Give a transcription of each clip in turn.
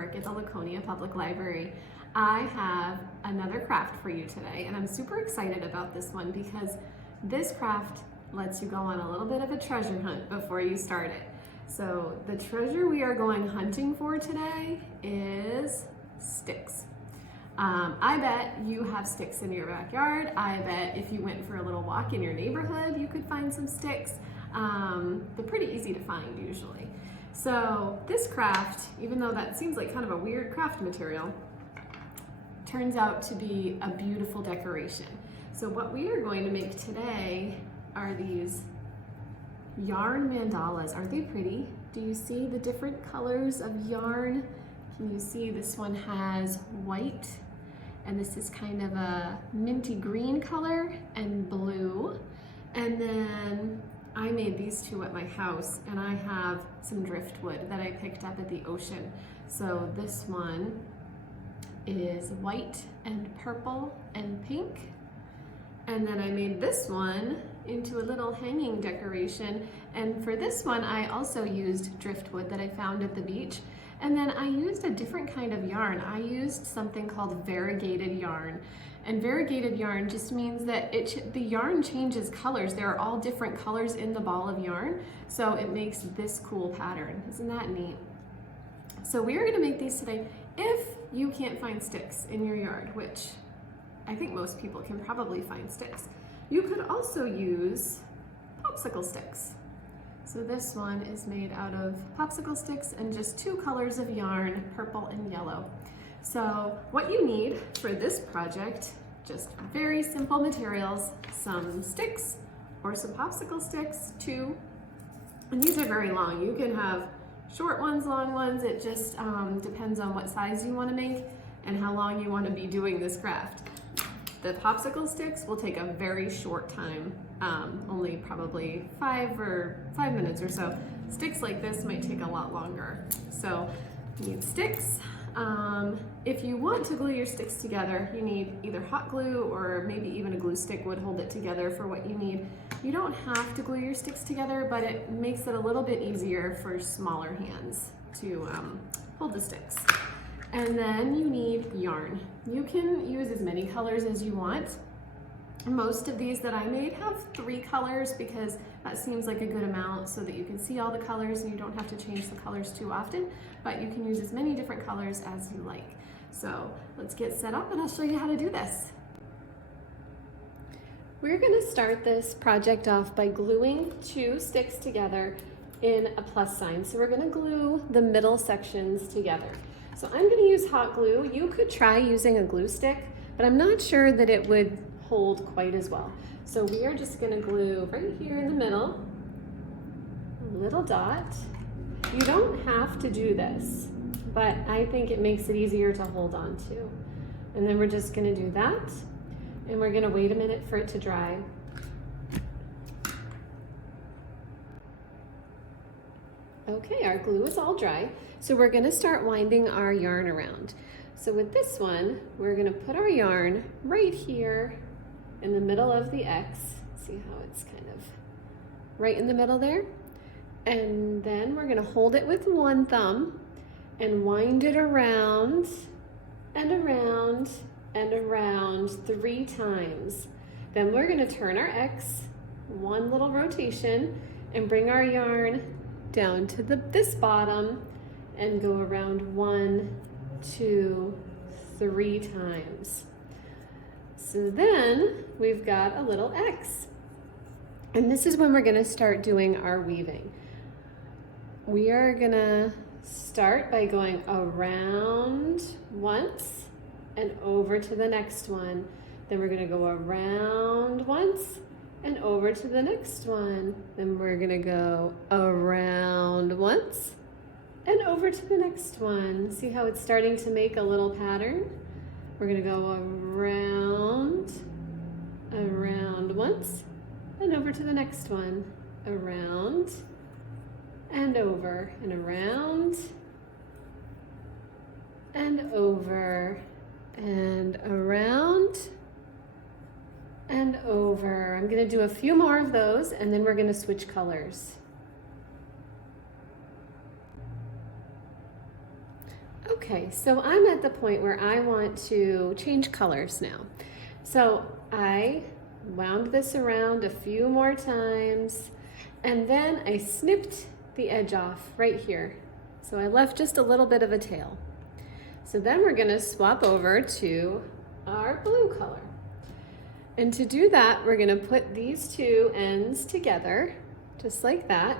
work at the Laconia Public Library. I have another craft for you today, and I'm super excited about this one because this craft lets you go on a little bit of a treasure hunt before you start it. So the treasure we are going hunting for today is sticks. I bet you have sticks in your backyard. I bet if you went for a little walk in your neighborhood, you could find some sticks. They're pretty easy to find usually. So this craft, even though that seems like kind of a weird craft material, turns out to be a beautiful decoration. So what we are going to make today are these yarn mandalas. Aren't they pretty? Do you see the different colors of yarn? Can you see this one has white, and this is kind of a minty green color, and blue. And then I made these two at my house, and I have some driftwood that I picked up at the ocean. So this one is white and purple and pink. And then I made this one into a little hanging decoration. And for this one, I also used driftwood that I found at the beach. And then I used a different kind of yarn. I used something called variegated yarn. And variegated yarn just means that the yarn changes colors. There are all different colors in the ball of yarn. So it makes this cool pattern. Isn't that neat? So we are gonna make these today. If you can't find sticks in your yard, which I think most people can probably find sticks, you could also use popsicle sticks. So this one is made out of popsicle sticks and just two colors of yarn, purple and yellow. So what you need for this project, just very simple materials, some sticks or some popsicle sticks, two, and these are very long. You can have short ones, long ones, it just depends on what size you want to make and how long you want to be doing this craft. The popsicle sticks will take a very short time, only probably 5 minutes or so. Sticks like this might take a lot longer. So you need sticks. If you want to glue your sticks together, you need either hot glue or maybe even a glue stick would hold it together for what you need. You don't have to glue your sticks together, but it makes it a little bit easier for smaller hands to hold the sticks. And then you need yarn. You can use as many colors as you want. Most of these that I made have 3 colors because that seems like a good amount so that you can see all the colors and you don't have to change the colors too often, but you can use as many different colors as you like. So let's get set up and I'll show you how to do this. We're gonna start this project off by gluing 2 sticks together in a plus sign. So we're gonna glue the middle sections together. So I'm gonna use hot glue. You could try using a glue stick, but I'm not sure that it would hold quite as well. So we are just gonna glue right here in the middle, a little dot. You don't have to do this, but I think it makes it easier to hold on to. And then we're just gonna do that, and we're gonna wait a minute for it to dry. Okay, our glue is all dry. So we're gonna start winding our yarn around. So with this one, we're gonna put our yarn right here in the middle of the X. See how it's kind of right in the middle there? And then we're gonna hold it with one thumb and wind it around and around and around 3 times. Then we're gonna turn our X, one little rotation, and bring our yarn down to this bottom and go around 1, 2, 3 times. So then we've got a little X. And this is when we're gonna start doing our weaving. We are gonna start by going around once and over to the next one. Then we're gonna go around once and over to the next one. Then we're gonna go around once and over to the next one. See how it's starting to make a little pattern? We're gonna go around once and over to the next one. Around and over and around and over and around and over. I'm gonna do a few more of those and then we're gonna switch colors. Okay, so I'm at the point where I want to change colors now. So I wound this around a few more times, and then I snipped the edge off right here. So I left just a little bit of a tail. So then we're gonna swap over to our blue color. And to do that, we're gonna put these two ends together, just like that.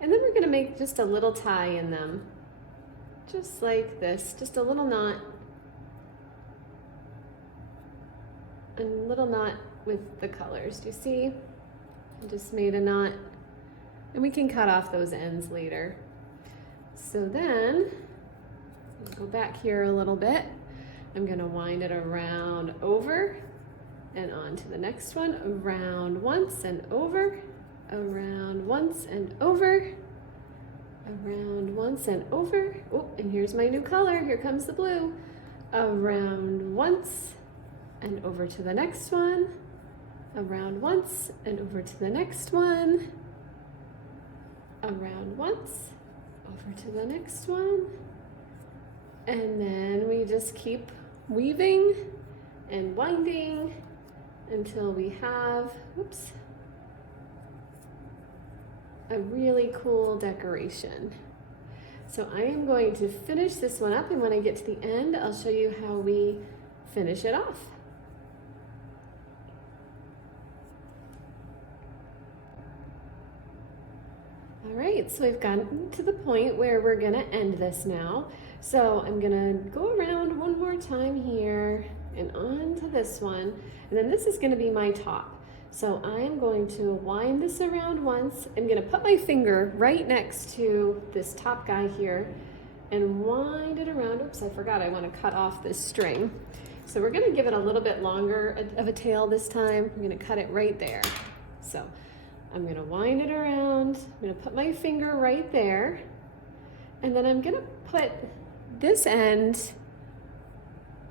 And then we're gonna make just a little tie in them, just like this, just a little knot. A little knot with the colors. Do you see? I just made a knot, and we can cut off those ends later. So then, go back here a little bit. I'm gonna wind it around over and on to the next one. Around once and over, around once and over, around once and over. Oh, and here's my new color. Here comes the blue. Around once and over to the next one, around once and over to the next one, around once, over to the next one, and then we just keep weaving and winding until we have, oops, a really cool decoration. So I am going to finish this one up, and when I get to the end, I'll show you how we finish it off. All right, so we've gotten to the point where we're gonna end this now. So I'm gonna go around one more time here and on to this one. And then this is gonna be my top. So I'm going to wind this around once. I'm gonna put my finger right next to this top guy here and wind it around. Oops, I forgot I wanna cut off this string. So we're gonna give it a little bit longer of a tail this time. I'm gonna cut it right there. So I'm gonna wind it around. I'm gonna put my finger right there. And then I'm gonna put this end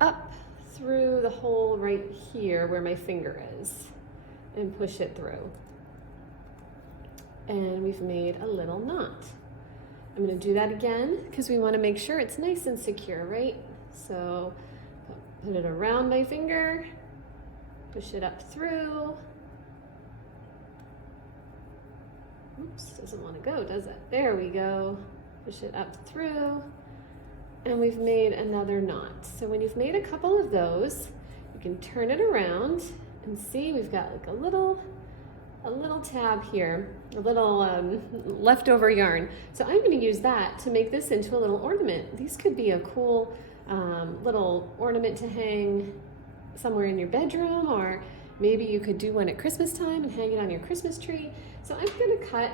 up through the hole right here where my finger is and push it through. And we've made a little knot. I'm gonna do that again because we wanna make sure it's nice and secure, right? So put it around my finger, push it up through. Oops, doesn't want to go, does it? There we go. Push it up through, and we've made another knot. So when you've made a couple of those, you can turn it around and see we've got like a little tab here, a little leftover yarn. So I'm going to use that to make this into a little ornament. These could be a cool little ornament to hang somewhere in your bedroom, or maybe you could do one at Christmas time and hang it on your Christmas tree. So I'm going to cut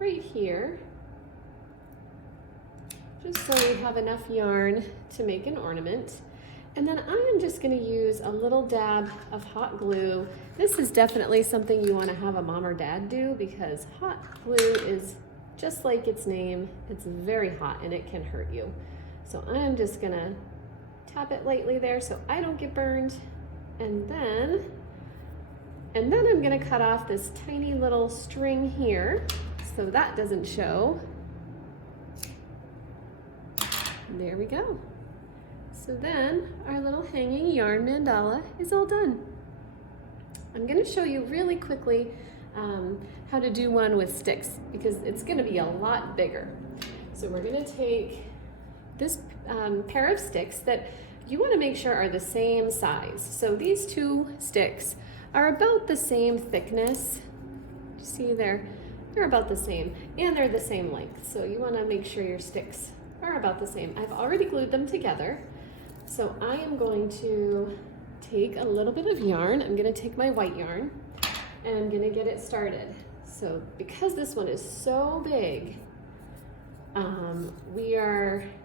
right here, just so we have enough yarn to make an ornament. And then I am just going to use a little dab of hot glue. This is definitely something you want to have a mom or dad do, because hot glue is just like its name. It's very hot and it can hurt you. So I'm just going to tap it lightly there so I don't get burned. And then I'm gonna cut off this tiny little string here so that doesn't show. There we go. So then our little hanging yarn mandala is all done. I'm gonna show you really quickly how to do one with sticks, because it's gonna be a lot bigger. So we're gonna take this pair of sticks that you wanna make sure are the same size. So these two sticks are about the same thickness. You see they're about the same, and they're the same length. So you wanna make sure your sticks are about the same. I've already glued them together. So I am going to take a little bit of yarn. I'm gonna take my white yarn and I'm gonna get it started. So because this one is so big,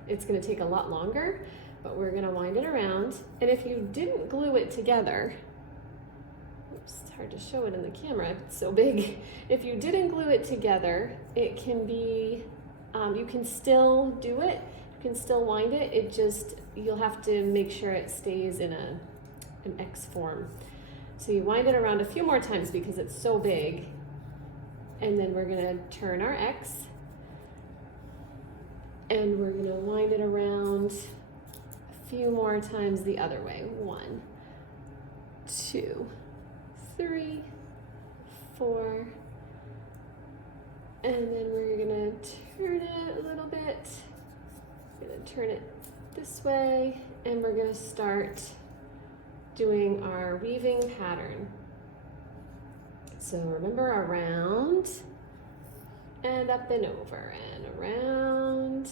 it's gonna take a lot longer, but we're gonna wind it around. And if you didn't glue it together, oops, it's hard to show it in the camera, it's so big. If you didn't glue it together, it can be, you can still do it, you can still wind it, you'll have to make sure it stays in an X form. So you wind it around a few more times because it's so big, and then we're gonna turn our X, And we're gonna wind it around a few more times the other way. 1, 2, 3, 4. And then we're gonna turn it a little bit. We're gonna turn it this way, and we're gonna start doing our weaving pattern. So remember, around and up and over and around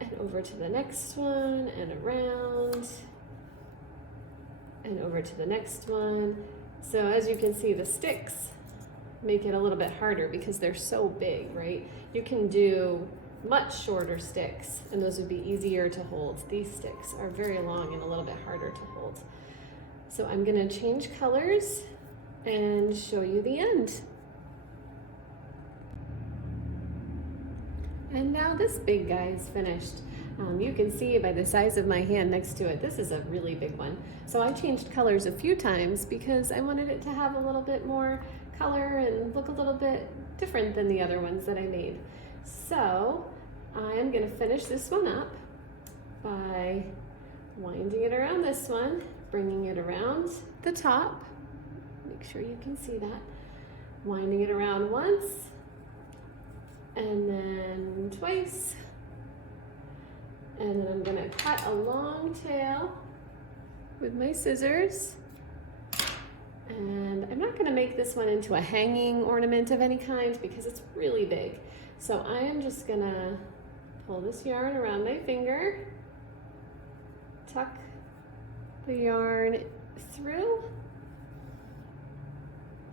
and over to the next one and around and over to the next one. So as you can see, the sticks make it a little bit harder because they're so big, right? You can do much shorter sticks and those would be easier to hold. These sticks are very long and a little bit harder to hold. So I'm gonna change colors and show you the end. And now this big guy is finished. You can see by the size of my hand next to it, this is a really big one. So I changed colors a few times because I wanted it to have a little bit more color and look a little bit different than the other ones that I made. So I'm gonna finish this one up by winding it around this one, bringing it around the top. Make sure you can see that. Winding it around once, and then twice. And then I'm gonna cut a long tail with my scissors. And I'm not gonna make this one into a hanging ornament of any kind because it's really big. So I am just gonna pull this yarn around my finger, tuck the yarn through,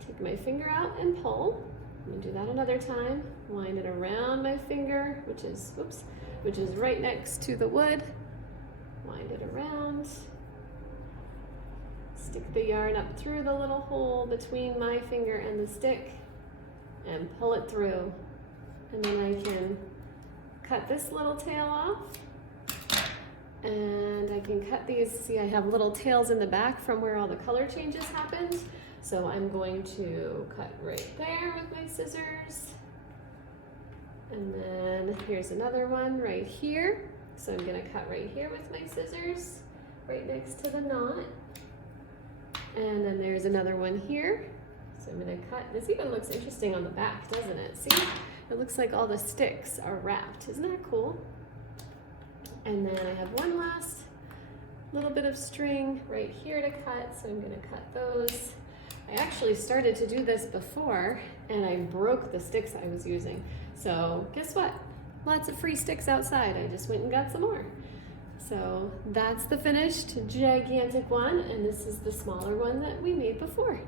take my finger out and pull. I'm gonna do that another time. Wind it around my finger, which is right next to the wood. Wind it around. Stick the yarn up through the little hole between my finger and the stick and pull it through. And then I can cut this little tail off. And I can cut these. See, I have little tails in the back from where all the color changes happened. So I'm going to cut right there with my scissors. And then here's another one right here. So I'm gonna cut right here with my scissors, right next to the knot. And then there's another one here. So I'm gonna cut, this even looks interesting on the back, doesn't it? See, it looks like all the sticks are wrapped. Isn't that cool? And then I have one last little bit of string right here to cut. So I'm gonna cut those. I actually started to do this before and I broke the sticks I was using. So guess what? Lots of free sticks outside. I just went and got some more. So that's the finished gigantic one, and this is the smaller one that we made before.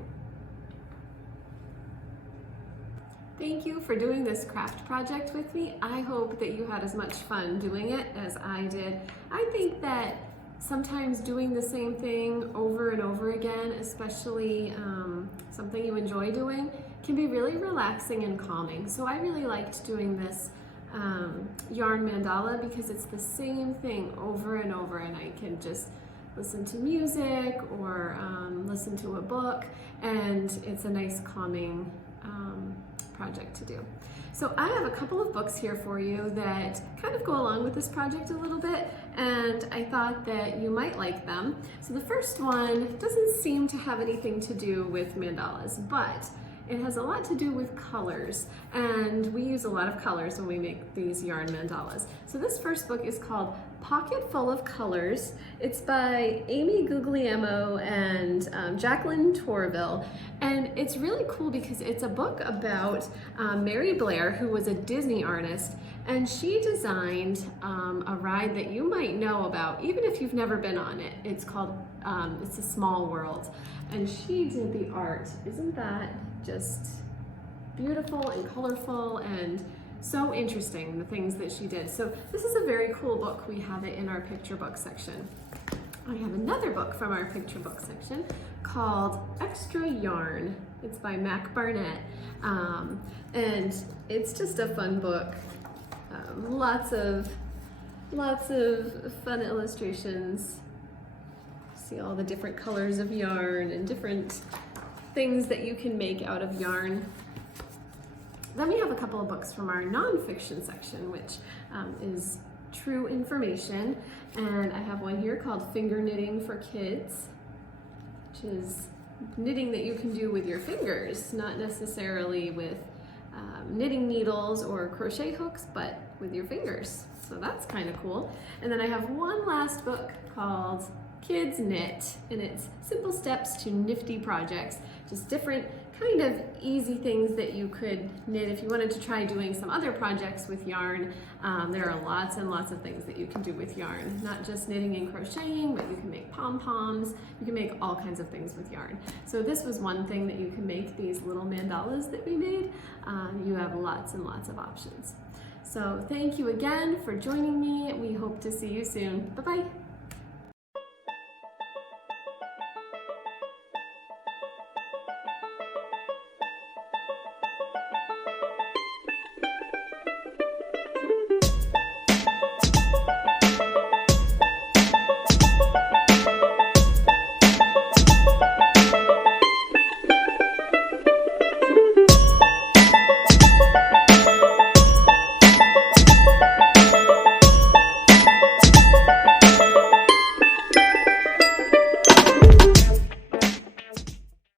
Thank you for doing this craft project with me. I hope that you had as much fun doing it as I did. I think that sometimes doing the same thing over and over again, especially something you enjoy doing, can be really relaxing and calming. So I really liked doing this yarn mandala because it's the same thing over and over, and I can just listen to music or listen to a book, and it's a nice calming project to do. So I have a couple of books here for you that kind of go along with this project a little bit, and I thought that you might like them. So the first one doesn't seem to have anything to do with mandalas, but it has a lot to do with colors, and we use a lot of colors when we make these yarn mandalas. So this first book is called Pocket Full of Colors. It's by Amy Guglielmo and Jacqueline Torville, and it's really cool because it's a book about Mary Blair, who was a Disney artist, and she designed a ride that you might know about, even if you've never been on it. It's called It's a Small World, and she did the art. Isn't that just beautiful and colorful and so interesting, the things that she did. So this is a very cool book. We have it in our picture book section. I have another book from our picture book section called Extra Yarn. It's by Mac Barnett, and it's just a fun book. Lots of fun illustrations. See all the different colors of yarn and different things that you can make out of yarn. Then we have a couple of books from our nonfiction section, which is true information. And I have one here called Finger Knitting for Kids, which is knitting that you can do with your fingers, not necessarily with knitting needles or crochet hooks, but with your fingers. So that's kind of cool. And then I have one last book called Kids Knit, and it's simple steps to nifty projects, just different kind of easy things that you could knit if you wanted to try doing some other projects with yarn. There are lots and lots of things that you can do with yarn, not just knitting and crocheting, but you can make pom-poms, you can make all kinds of things with yarn. So this was one thing that you can make, these little mandalas that we made. You have lots and lots of options. So thank you again for joining me. We hope to see you soon. Bye-bye.